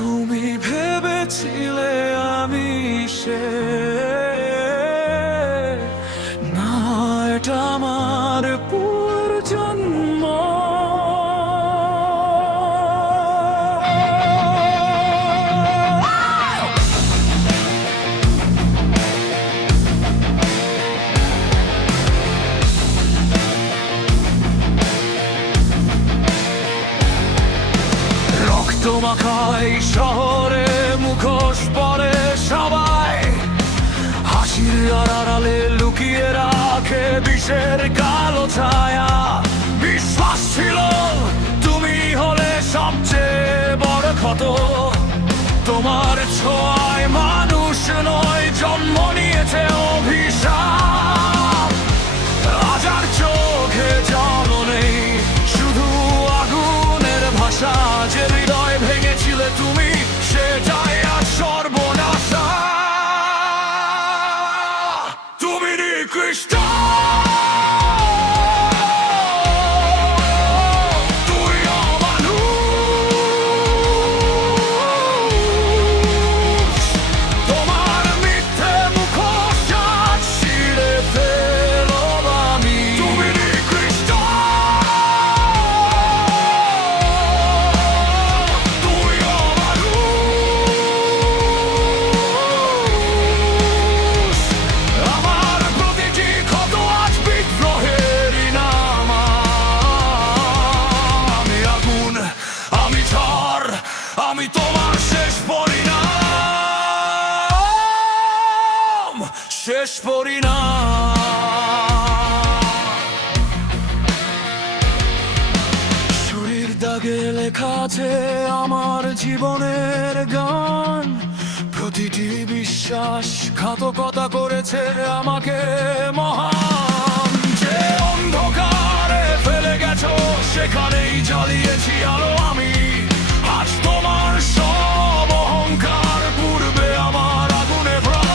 তুমি ভেবেছিলে আমি সে না, এটা আমার পুনর্জন্ম। রক্তমাখাই শহরে মুখোশ পরে সবাই, হাসির আড়ালে লুকিয়ে রাখে বিষের কালো ছায়া। বিশ্বাস ছিল তুমি হলে সবচেয়ে বড় ক্ষত, তোমার ছোঁয়ায় মানুষ নয় জন্ম নিয়েছে অভিশাপ। আজ আর চোখে জল নেই, শুধু আগুনের ভাষা। যে হৃদয় ভেঙেছিলে তুমি, সেটাই আজ সর্বনাশা। তুমি নিকৃষ্ট, তুই অমানুষ। তোমার মিথ্যে মুখোশ আজ ছিঁড়ে ফেলব আমি। তুমি নিকৃষ্ট, তুই অমানুষ। আমার প্রতিটি ক্ষত আজ বিদ্রোহেরই নাম। আমি আগুন, আমি ঝড়, আমি তোমার শেষ পরিণাম, শেষ পরিণাম। শরীর দাগে লেখা আছে আমার জীবনের গান। প্রতিটি বিশ্বাস ঘাতকতা করেছে আমাকে মহান। যে অন্ধকারে ফেলে গেছো, সেখানেই জ্বালিয়েছি আলো আমি। আজ তোমার সব অহংকার পূর্বে আমার আগুনে প্রাণ।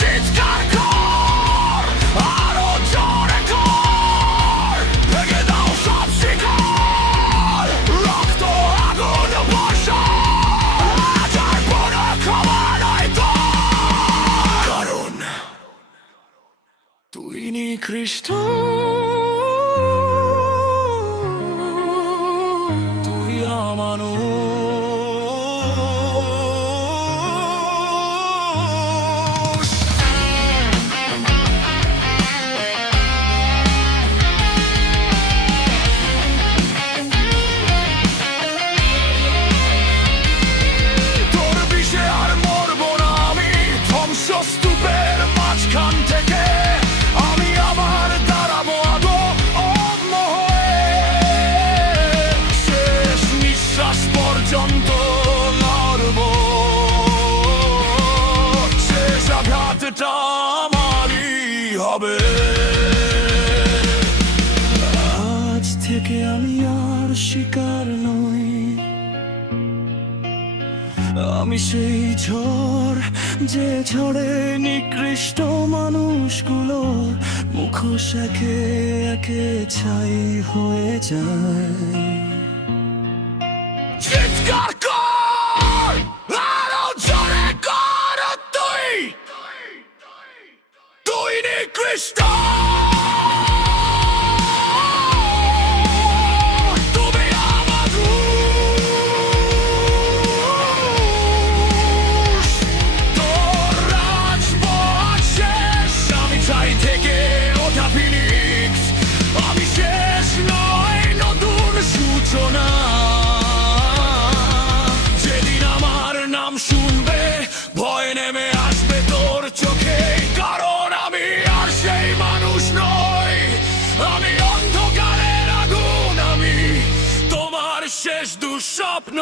চিৎকার কর, আরো জোরে কর, ভেঙে দাও সব শিকল। রক্ত আগুন বর্ষা, আজ আর কোনো ক্ষমা নয় তোর। কারণ তুই নিকৃষ্ট, তুই অমানুষ। তোর বিষে আর মরবো না আমি, ধ্বংসস্তূপের মাঝখান থেকে আমি আবার দাঁড়াবো আলো অগ্ন হয়ে। শেষ নিঃশ্বাস পর্যন্ত লড়বো, শেষ আঘাতটা আমারই হবে। আজ থেকে আমি আর শিকার নই, আমি সেই ঝড় যে ঝড়ে নিকৃষ্ট মানুষগুলোর মুখোশ একে একে ছাই হয়ে যায়। চিৎকার কর, আরো জোরে কর, তুই নিকৃষ্ট। তুমি অমানুষ। তোর রাজপথ শেষ, আমি চাই থেকে ওঠা ফিনিক্স। আমি শেষ নয়, নতুন সূচনা। যেদিন আমার নাম শুনবে, ভয় নেমে আসবে তোর চোখে। কারণ আমি আর সেই মানুষ নই, আমি অন্ধকারের আগুন, আমি তোমার শেষ দুঃস্বপ্ন।